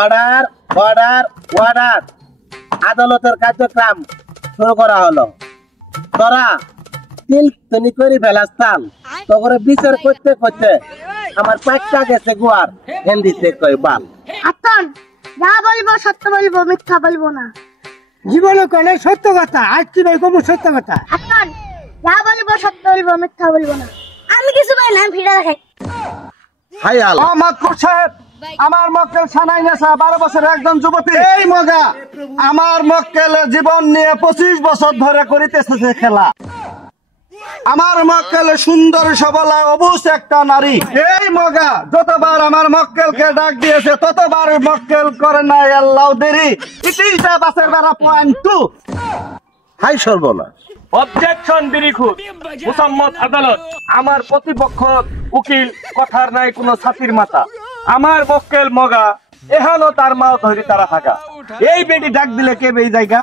Order order order আদালতের কার্যক্রম শুরু করা হলো। তোরা তিল তনি করে ফেলাস তাল তো করে বিচার করতে করতে আমার পাঁচটা গেছে গুয়ার হিন্দিতে কই বাল। আতন যা বলবো সত্য বলবো, মিথ্যা বলবো না। জীবনে কলে সত্য কথা, আজ কি ভাই কমু সত্য কথা। আতন যা বলবো সত্য বলবো, মিথ্যা বলবো না। আমি কিছু ভাই না, ভিড়া রাখাই। হাই আল মাতকুর সাহেব, আমার মক্কেল সানাই নেশা 12 বছরের একজন যুবতী। এই মগা আমার মক্কেলের জীবন নিয়ে 25 বছর ধরে করিতেছে খেলা। আমার মক্কেলে সুন্দর সবলা অবুজ একটা নারী। এই মগা যতবার আমার মক্কেলকে ডাক দিয়েছে ততবার মক্কেল করে না আল্লাহ দেরি। ইটিটা বাসের বেড়া পয়েন্ট 2। হাই সর্বনাশ। অবজেকশন বিরিখুর মুসাম্মদ আদালত। আমার প্রতিপক্ষ উকিল কথার নাই কোনো ছাতির মাথা। আমার মক্কেল মগা এহানো তার মাও ধরি তারা থাকা। এই বেটি ডাক দিলে কে এই জায়গা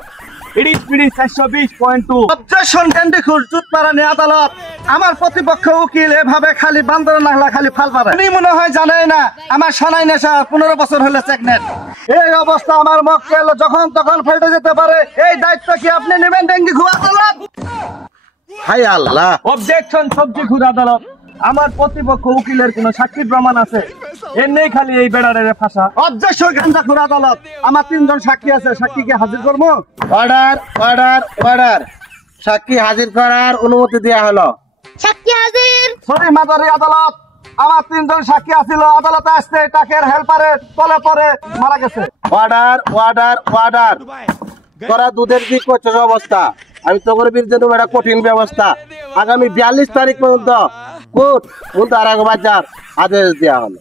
ইডি পিডি 420.2। অবজেকশন ক্যান্ডিখুর চুতপারানি আদালত। আমার প্রতিপক্ষ উকিল এভাবে খালি বান্দর নাহলা খালি ফাল পারে। উনি মনে হয় জানেই না আমার সানাই নেশা 15 বছর হলে চেকনেট। এই অবস্থা আমার মক্কেল যখন তখন ফেটে যেতে পারে। এই দায়িত্ব কি আপনি নেবেন ডেঙ্গি আদালত? হাই আল্লাহ। অবজেকশন সবজি খুর আদালত। আমার প্রতিপক্ষ উকিলের কোন সাক্ষী প্রমাণ আছে? এর নেই খালি এই বেড়ারের ফাঁসা। অবজেকশন গাঞ্জাখুর আদালত। আমার 3 জন সাক্ষী আছে, সাক্ষীকে হাজির করবো। অর্ডার অর্ডার অর্ডার সাক্ষী হাজির করার অনুমতি দেয়া হলো। সাক্ষী হাজির। সরি মাদারি আদালত। আমার 3 জন সাক্ষী আছিল, আদালতে আসতে টাকের হেল্পারে তলে পরে মারা গেছে। অর্ডার অর্ডার অর্ডার তোরা দুধের দিক করছিস অবস্থা। আমি তোর বিরুদ্ধে নেবো একটা কঠিন ব্যবস্থা। আগামী 42 তারিখ পর্যন্ত কোর্ট মুন্তারাগ বাজার আদেশ দেওয়া হলো।